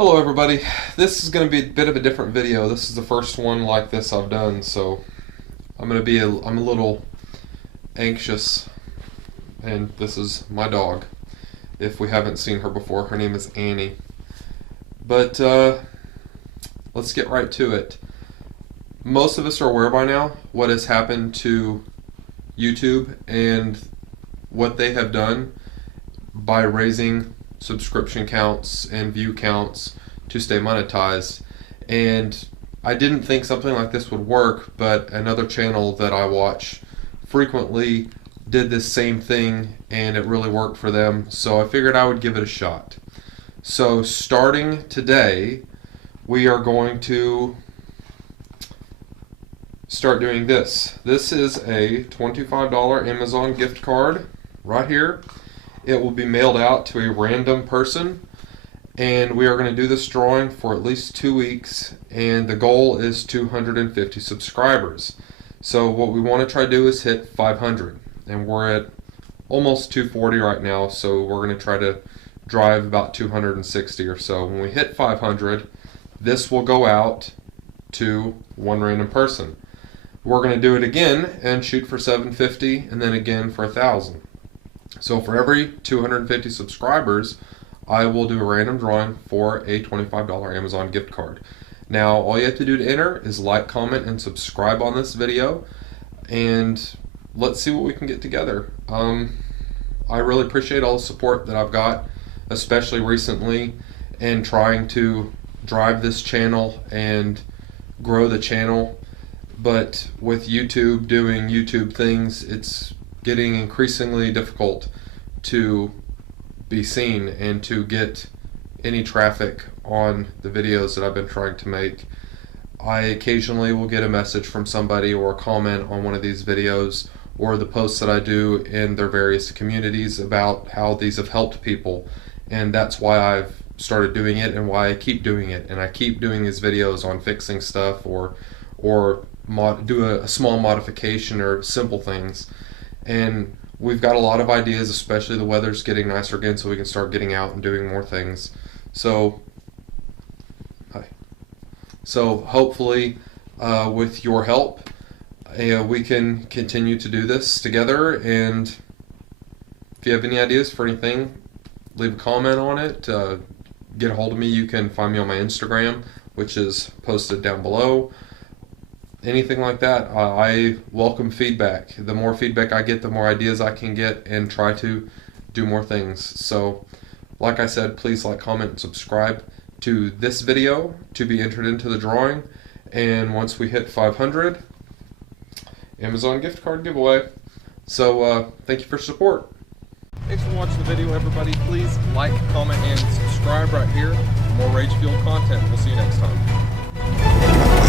Hello everybody. This is going to be a bit of a different video. This is the first one like this I've done, so I'm a little anxious. And this is my dog. If we haven't seen her before, her name is Annie. But let's get right to it. Most of us are aware by now what has happened to YouTube and what they have done by raising subscription counts and view counts to stay monetized. And I didn't think something like this would work, but another channel that I watch frequently did this same thing and it really worked for them, so I figured I would give it a shot. So starting today, we are going to start doing this. This is a $25 Amazon gift card right here. It will be mailed out to a random person, and we are going to do this drawing for at least 2 weeks, and the goal is 250 subscribers. So what we want to try to do is hit 500, and we're at almost 240 right now, so we're going to try to drive about 260 or so. When we hit 500, this will go out to one random person. We're going to do it again and shoot for 750, and then again for 1,000. So for every 250 subscribers, I will do a random drawing for a $25 Amazon gift card. Now, all you have to do to enter is like, comment, and subscribe on this video, and let's see what we can get together. I really appreciate all the support that I've got, especially recently, in trying to drive this channel and grow the channel. But with YouTube doing YouTube things, it's getting increasingly difficult to be seen and to get any traffic on the videos that I've been trying to make. I occasionally will get a message from somebody or a comment on one of these videos or the posts that I do in their various communities about how these have helped people, and that's why I've started doing it and why I keep doing it. And I keep doing these videos on fixing stuff or do a small modification or simple things. And we've got a lot of ideas, especially the weather's getting nicer again, so we can start getting out and doing more things. So hopefully with your help, we can continue to do this together. And if you have any ideas for anything, leave a comment on it. Get a hold of me. You can find me on my Instagram, which is posted down below. Anything like that, I welcome feedback. The more feedback I get, the more ideas I can get and try to do more things. So, like I said, please like, comment, and subscribe to this video to be entered into the drawing. And once we hit 500, Amazon gift card giveaway. So, thank you for support. Thanks for watching the video, everybody. Please like, comment, and subscribe right here for more Rage Fueled content. We'll see you next time.